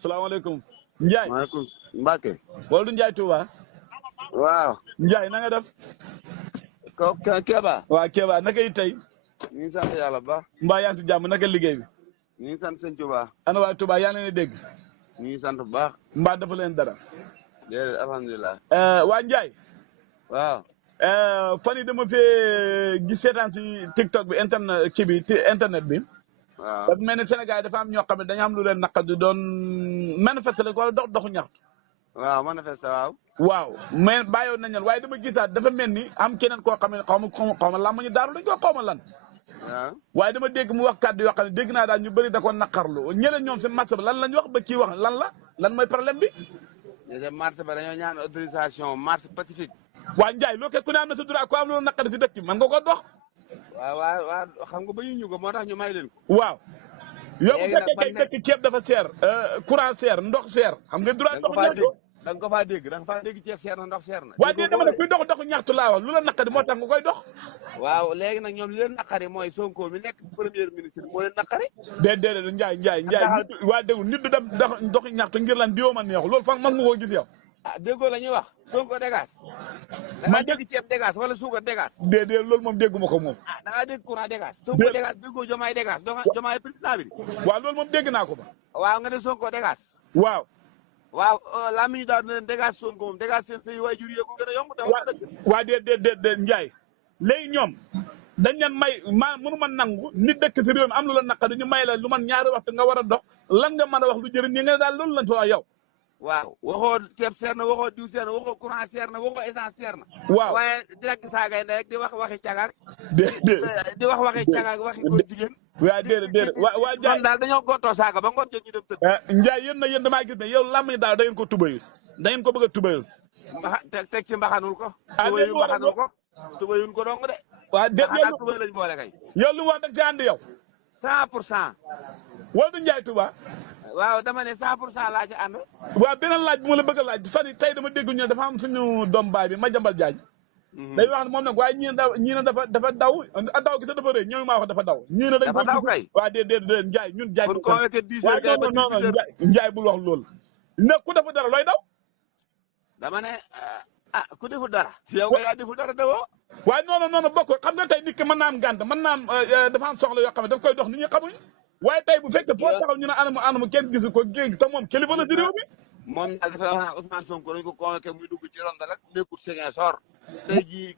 salaamaaleykum. Ndiaye. maaleykum Mbacke. wala du Ndiaye Touba. waaw. Ndiaye na nga def. Keba. waa Kéba naka yi tey. ñu ngi sant yàlla bu baax. mbaa yaa ngi si jàmm naka liggéey bi. ñu ngi sant sëñ Touba. ana waa Touba yaa ngi leen di dégg. ñu ngi sant bu baax. mbaa dafa leen dara. déedéet alhamdulilah. waa Ndiaye. waaw. fan yii dama fee gis seetaan si TikTok bi internet kii bi internet bi. waaw dafa mel ni Sénégal dafa am ñoo xam ne dañu am lu leen naqari doon manifester wala doxu ñaxtu. waaw manifeste waaw. waaw mais bàyyoon nañu waaye dama gisaat dafa mel ni am keneen koo xam ne xaw ma lan ma ñu daaru dañ ko xaw ma lan. waaw. waaye dama dégg mu wax kàddu yoo xam ne dégg naa daal ñu bëri da ko naqarlu ñeneen ñoom si marché ba lan lañ wax ba kii wax lan la lan mooy problème bi. ñu dem marché ba dañoo ñaan autorisation marche pacifique. waa Ndiaye loo koy ku ne am na sa droit ko am loolu naqari si dëkk bi man nga ko dox. waaw xam nga ba ñu ko moo tax ñu may leen ko. waaw. yow bu léegi nag fekkee kay dëkk ceeb dafa seer courant seer ndox seer xam nga droit dox ñaxtu. da nga ko faa dégg da nga faa dégg ceeb seer na ndox seer na. waaye dee dama ne kuy doxu ñaxtu laa wax lu la naqari moo tax nga koy dox. waaw léegi nag ñoom li leen naqari mooy Sonko mi nekk premier ministre moo leen naqari. déedéet Ndiaye waa dégg nit du dem doxu ñaxtu ngir lan diwoo ma neexu loolu fan mas nga koo gis yow. ah déggoo la ñuy wax Sonko dégage. da ngaa dégg ceeb dégage wala suukar dégage. déedéet loolu moom dégguma ko moom. ah da ngaa dégg courant dégage. Sonko dégage déggoo Jomaay dégage Jomaay président bi. waaw loolu moom dégg naa ko ba. waaw nga ne Sonko dégage. waaw. waaw laa mi ñu daal di leen dégage Sonko moom dégage seen say waajur yi ko gën a yomb. waa déedéet Ndiaye léegi ñoom dañ leen may mënu ma nangu nit dëkk si réew mi am lu la naqari ñu may la lu man ñaari waxtu nga war a dox lan nga mën a wax lu jëriñ ñi nga daal loolu lañ fa wax yow. waaw waxoo ceeb seer na waxoo diw seer na waxoo courant seer na waxoo essence seer na. waaw waaye direct saagay ndey rek di wax waxi cagaar. déedéet di wax waxi cagaar waxi góor jigéen. waaw déedéet waa Ndiaye daal dañoo gontoo saaga ba ngoon jot ñu dem tëdd. Ndiaye yéen damaa gis ne yow làmm yi daal da ngeen ko tubayul da ngeen ko bëgg a tubayul. teg ci mbaxanul ko. léegi mbaxanul ko tubayun ko dong de. waaw déedéet tubay lañ boole kay. yow lu mu wax da nga ci ànd yow. 100%. wala du Ndiaye Touba. waaw dama ne 100% laa ci ànd. waaw beneen laaj bu ma la bëgg a laaj fan yii tey dama dégg ñu dafa am suñu doom baay bi Madiambal Diagne. day wax ne moom nag waaye ñii na dafa daw daw gi sax dafa rëy ñoom maa wax dafa daw. ñii na dafa daw kay. waaw déedéet Ndiaye ñun Ndiaye. kon convoqué 10 heures kay ba 18 heures Ndiaye bul wax loolu. ne ku defu dara looy daw. dama ne ku deful dara. yow kay yaa deful dara dawoo. waaye non bokk xam nga tey nit ki mën naa am gànt mën naa am dafa am soxla yoo xam ne daf koy dox nit ñi xamuñ waaye tey bu fekkee foo taxaw ñu ne anamu kenn gisu ko géej te moom kilifa la ci réew mi. moom daal dafa wax ne Ousmane Sonko dañu ko convoqué muy dugg ci ronda rek nekkul Ziguinchor. tey jii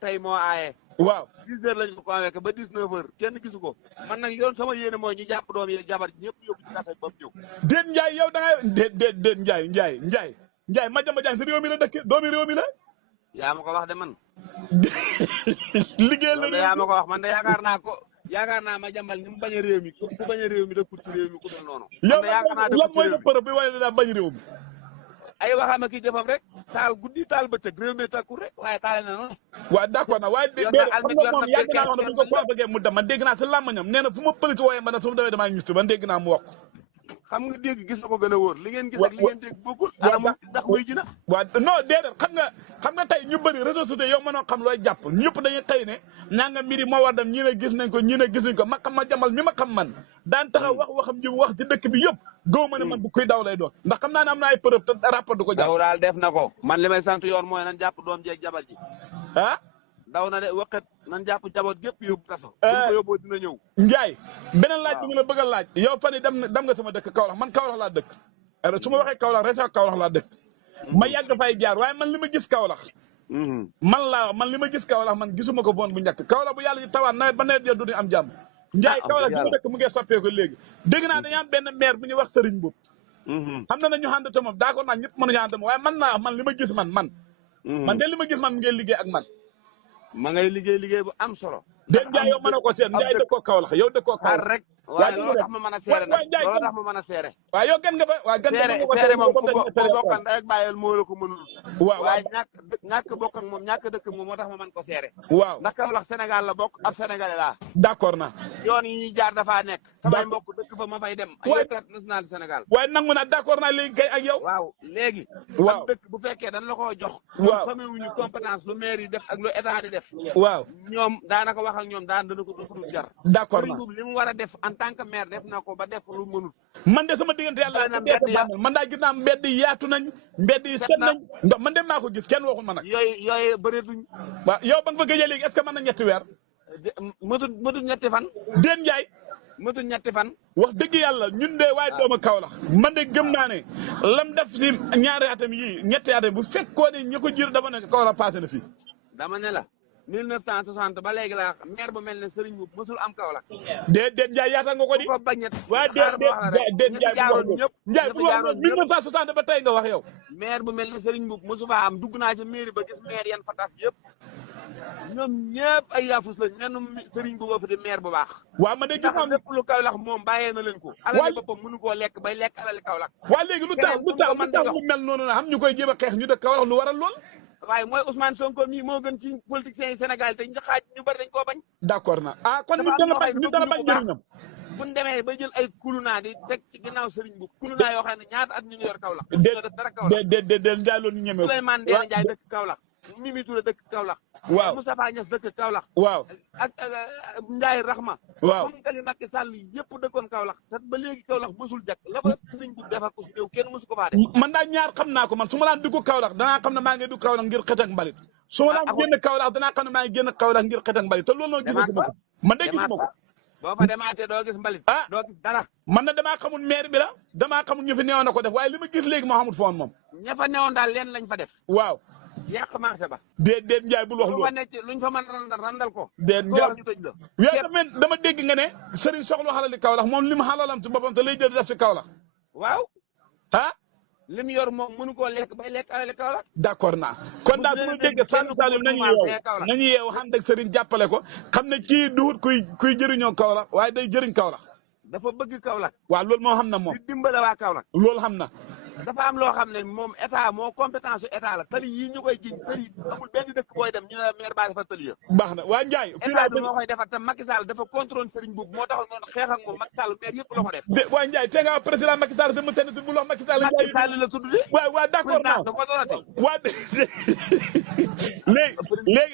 tey moo aaye. waaw 10 heures lañu ko convoqué ba 19 heures kenn gisu ko. man nag yoon sama yéene mooy ñu jàpp doom yi jabar ñëpp yóbbu ci kasa ba mu ñëw. déet Ndiaye yow da ngay déet Ndiaye Madiambal Diagne si réew mi la dëkk doomi réew mi la. yaa ma ko wax de man. liggéey la yaa ma ko wax man de yaakaar naa Madiambal ni mu bañ a réew mi ku bañ a réew mi dëkkul ci réew mi ku dul noonu. yow lan mooy la preuve bi waaye daa bañ réew mi. ay waxama kii jëfam rek taal guddi taal bëccëg réew mi takkul rek waaye taale na noonu. waaw d'accord na waaye xam nga moom yàgg naa wax ne bu ñu ko convoqué mu dem man dégg naa si làmmañam nee na fu ma pëli si wooyee ma ne su ma demee damaa gis man dégg naa mu wax xam nga dégg gis na ko gën a wóor li ngeen gis ak li ngeen dégg bokkul. anam ndax wuy ji na. waaw non déedéet xam nga tey ñu bëri réseaux sociaux yow mënoo xam looy jàpp ñëpp dañuy xëy ne nanga mbiri moo war dem ñii ne gis nañ ko ñii ne gisuñ ko ma xam Madiambal mi ma xam man daan taxaw waxam ji wax ci dëkk bi yëpp góob ma ne man bu kuy daw lay doon ndax xam naa ne am na ay preuve te rapport du ko jàpp. daw daal def na ko man li may sant yoon mooy nan jàpp doom jeeg jabar ji. daw na de waqat nan jàpp jaboot gépp yóbbu kaso. bu ko yóbboo dina ñëw. Ndiaye beneen laaj bi nga la bëgg a laaj yow fan yi dem nga sama dëkk Kaolack man Kaolack laa dëkk su ma waxee Kaolack région Kaolack laa dëkk ma yàgg fay jaar waaye man li ma gis Kaolack man li ma gis Kaolack man gisuma ko woon bu njëkk Kaolack bu yàlla ji tawaan nawet ba nawet yo du am jàmm Ndiaye Kaolack bi ma dëkk mu ngi soppeeku léegi dégg naa dañu am benn maire bu ñuy wax Serigne Mboup xam na ñu ànd te moom d'accord naa ñëpp mënuñu ànd waaye man li ma gis man de li ma gis man mu ngi liggéey ak man ma ngay liggéey bu am solo. déet Ndiaye yow mën a ko seet Ndiaye dëkkoo Kaolack yow dëkkoo Kaolack rek waaye loolu tax ma mën a seere nag loolu tax ma mën a seere. waaw yow gan nga fa waaw gan nga fa seere moom ku bokkan rek bàyyil moo la ko mënul. waaw waaye ñàkk bokk ak moom ñàkk dëkk moom moo tax ma mën ko seere. waaw ndax Kaolack Sénégal la bokk ab Sénégalais laa. d'accord na. yoon yi ñuy jaar dafaa nekk. samay mbokk dëkk fa ma fay dem. ay carte nationale Sénégal. waaye nangu naa d'accord naa léegi kay ak yow. waaw léegi. waaw dëkk bu fekkee dañ la koo jox. waaw xamee wuñu compétence lu maire yi def ak lu état di def. waaw ñoom daanaka wax ak ñoom dana ko dul jar. d'accord na li mu war a def en en tant que maire def na ko ba def lu mënul. man de sama diggante yàlla man daa gis naa mbedd yi yaatu nañ mbedd yi set nañ ndox man de maa ko gis kenn waxul ma nag. yooyu bëreetuñ. waaw yow ba nga fa gëjee léegi est-ce que mën na ñetti weer. mëtul ñetti fan. Déen Ndiaye. mëtul ñetti fan. wax dëgg yàlla ñun de waaye doomu Kaolack man de gëm naa ne lam def si ñaari atam yii ñetti atam bu fekkoo ne ñi ko jir dafa ne Kaolack passé na fii. dama ne la 1960 ba léegi la maire bu mel ne Serigne Mboup mësul am Kaolack. déet Ndiaye yaata nga ko di. bu ko bañet waaye déet Ndiaye bu wax 1960 ba tey nga wax yow. maire bu mel ne Serigne Mboup mësu faa am dugg naa ci mairie ba gis maire yan fa taf yëpp ñoom ñëpp ay yaafus lañ nenn Serigne Mboup fa di maire bu baax. waaw man de gis naa lépp lu Kaolack moom bàyyee na leen ko. alali boppam mënu koo lekk bay lekk alali Kaolack. waaw léegi lu tax mu mel noonu na xam ñu koy jéem a xeex ñu dëkk Kaolack lu waral lool. waaye mooy Ousmane Sonko mii moo gën ci politiciens yi Sénégal te ñu xaaj ñu bari dañ koo bañ. d'accord na kon ñu dana bañ njëriñam. bu ñu demee ba jël ay kulunaa di teg ci ginnaaw Serigne Mboup kulunaa yoo xam ne ñaata at ñu ngi yor Kaolack. déet Ndiaye loolu ñu ñemee. Souleymane Ndéné Ndiaye dëkk Kaolack. Mimi Touré dëkk Kaolack. waaw Moustapha Niasse dëkk Kaolack. waaw ak Ndiaye Rahma. waaw comme que ni Macky Sall yëpp dëkkoon Kaolack te ba léegi Kaolack mësul jak la fa Serigne Mboup defar ko si réew kenn mësu ko faa def. man daal ñaar xam naa ko man su ma daan dugg Kaolack danaa xam ne maa ngi dugg Kaolack ngir xet ak mbalit. su ma daan génn Kaolack danaa xam ne maa ngi génn Kaolack ngir xet ak mbalit te loolu noonu gisuma ko man de gisuma ko. boo fa demaatee doo gis mbalit. doo gis dara. man na damaa xamul maire bi la damaa xamul ñu fi newoon na ko def waaye li ma gis léegi moo xamul foon moom. ña fa newoon daal leen lañ fa def. waaw. yàq marché ba. déet Ndiaye bul wax loolu. lu fa nekk luñ fa mën randal ko. déet Ndiaye ñu tëj la. yow tamit dama dégg nga ne Serigne soxla xalali Kaolack moom li mu xalalam ci boppam te lay jël def si Kaolack. waaw. li mu yor moom mënu koo lekk bay lekk alali Kaolack. d'accord naa kon daal su ma dégg Saliou Salim nañu yeewu ànd ak Serigne jàppale ko xam ne kii duhut kuy jëriñoo Kaolack waaye day jëriñ Kaolack. dafa bëgg Kaolack. waaw loolu moo xam na moom. di dimbale waa Kaolack. loolu xam na. dafa am loo xam ne moom état moo compétence état la tali yii ñu koy jiñ tali amul benn dëkk booy dem ñu ne maire baa dafa tali ya. baax na waa Ndiaye. état bi moo koy defar te Macky Sall dafa contrôle Serigne Mboup moo taxoon noonu xeex ak moom Macky Sall maire yëpp la ko def. waa Ndiaye te nga président Macky Sall sama tenn bu wax Macky Sall. Macky Sall la tudd de. waaw d'accord naa da ko doonate. waa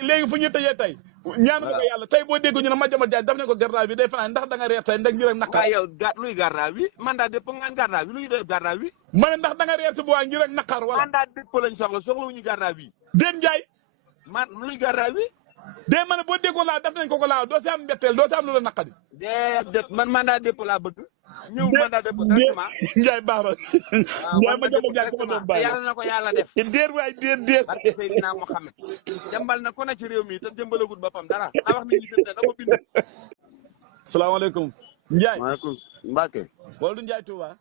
léegi fu ñu tëjee tey. ñaan nga ko yàlla tey boo dégg ñu ne ma jamal jaay daf ne ko gardaa bi day fanaan ndax da nga reer tey ndax ngir ak naqar. waaw yow luy gardaa bi mandat dépôt ngaan gardaa bi luy def gardaa bi. ma ne ndax da nga reer si bu waa ngir ak naqar wala. mandat dépôt lañ soxlawuñu gardaa bi. Déen Ndiaye. luy gardaa bi. dee ma ne boo déggoo laa daf nañ ko laa doo si am mbetteel doo si am lu la naqari. déedéet man mandat dépôt laa bëgg. ñëw mandat dépôt directement. Ndiaye baax na. Ndiaye ma jamal jaay ko ma doon baax yàlla na ko yàlla def. déer waay déer. barke Seydina Mohamed. jàmbal na ko na ci réew mi te jëmbalagut boppam dara. na wax nit ñi fi mu ne da ko bind. salaamaaleykum. Ndiaye. maaleykum Mbacke. wala du Ndiaye Touba.